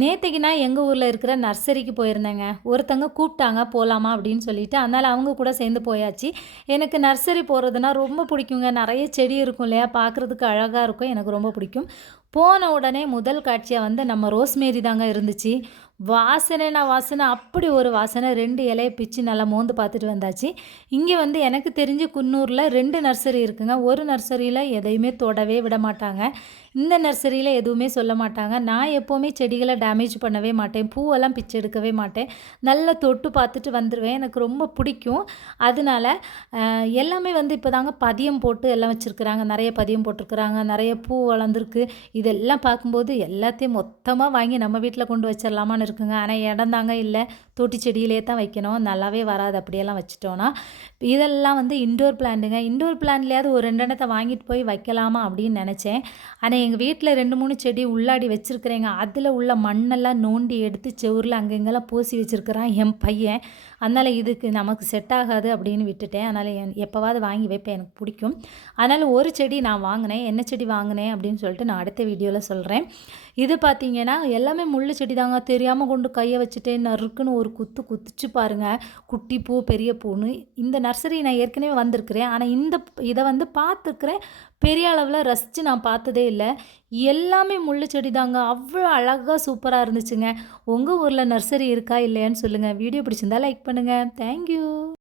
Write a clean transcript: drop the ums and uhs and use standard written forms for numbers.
நேத்தைக்கு நான் எங்க ஊர்ல இருக்கிற நர்சரிக்கு போயிருந்தேங்க. ஒருத்தங்க கூப்பிட்டாங்க போலாமா அப்படின்னு சொல்லிட்டு. அதனால அவங்க கூட சேர்ந்து போயாச்சு. எனக்கு நர்சரி போறதுன்னா ரொம்ப பிடிக்குங்க. நெறைய செடி இருக்கும் இல்லையா? பார்க்குறதுக்கு அழகா இருக்கும். எனக்கு ரொம்ப பிடிக்கும். போன உடனே முதல் காட்சியா வந்து நம்ம ரோஸ்மேரி தாங்க இருந்துச்சு. வாசனைனா வாசனை அப்படி ஒரு வாசனை. 2 இலைய பிச்சு நல்லா மோந்து பார்த்துட்டு வந்தாச்சு. இங்க வந்து எனக்கு தெரிஞ்சு குன்னூர்ல 2 நர்சரி இருக்குங்க. ஒரு நர்சரியில எதையுமே தொடவே விட மாட்டாங்க. இந்த நர்சரியில எதுவுமே சொல்ல மாட்டாங்க. நான் எப்பவுமே செடிகள டேமேஜ் பண்ணவே மாட்டேன். பூவெல்லாம் பிச்சு எடுக்கவே மாட்டேன். நல்லா தொட்டு பார்த்துட்டு வந்துருவேன். எனக்கு ரொம்ப பிடிக்கும். அதனால எல்லாமே வந்து இப்போ தாங்க பதியம் போட்டு எல்லாம் வச்சிருக்கிறாங்க. நெறைய பதியம் போட்டிருக்கிறாங்க. நெறைய பூ வளர்ந்துருக்கு. இதெல்லாம் பார்க்கும்போது எல்லாத்தையும் மொத்தமா வாங்கி நம்ம வீட்ல கொண்டு வச்சிரலாமான்னு இருக்குங்க. ஆனா இடம் தாங்க இல்ல. தொட்டி செடியிலே தான் வைக்கணும். நல்லாவே வராது அப்படியெல்லாம் வச்சுட்டோம்னா. இதெல்லாம் வந்து இன்டோர் பிளான்ட்டுங்க. இன்டோர் பிளான்ட்லயாவது ஒரு 2 எண்ணத்த வாங்கிட்டு போய் வைக்கலாமா அப்படின்னு நெனச்சேன். ஆனா எங்க வீட்ல 2, 3 செடி உள்ளாடி வச்சிருக்கிறேங்க. அதில உள்ள மண்ணெல்லாம் நோண்டி எடுத்து செவுருல அங்க இங்கலாம் பூசி வச்சிருக்கிறான் என் பையன். அதனால இதுக்கு நமக்கு செட் ஆகாது அப்படின்னு விட்டுட்டேன். அதனால எப்பவாவது வாங்கி வைப்பேன். எனக்கு பிடிக்கும். அதனால ஒரு செடி நான் வாங்கினேன். என்ன செடி வாங்கினேன் அப்படின்னு சொல்லிட்டு நான் அடுத்த வீடியோல சொல்றேன். இது பார்த்தீங்கன்னா, எல்லாமே முள்ளு செடி தாங்க. தெரியாம கொண்டு கைய வச்சுட்டேன். நறுக்குன்னு ஒரு குத்து குத்துச்சு பாருங்க. குட்டி பூ, பெரிய பூன்னு. இந்த நர்சரி நான் ஏற்கனவே வந்திருக்கிறேன். ஆனா இத வந்து பார்த்துருக்கிறேன். பெரிய அளவுல ரசிச்சு நான் பார்த்ததே இல்ல. எல்லாமே முள்ளு செடி தாங்க. அவ்வளோ அழகா சூப்பரா இருந்துச்சுங்க. உங்க ஊர்ல நர்சரி இருக்கா இல்லையான்னு சொல்லுங்க. வீடியோ பிடிச்சிருந்தா லைக் பண்ணுங்க. Thank you.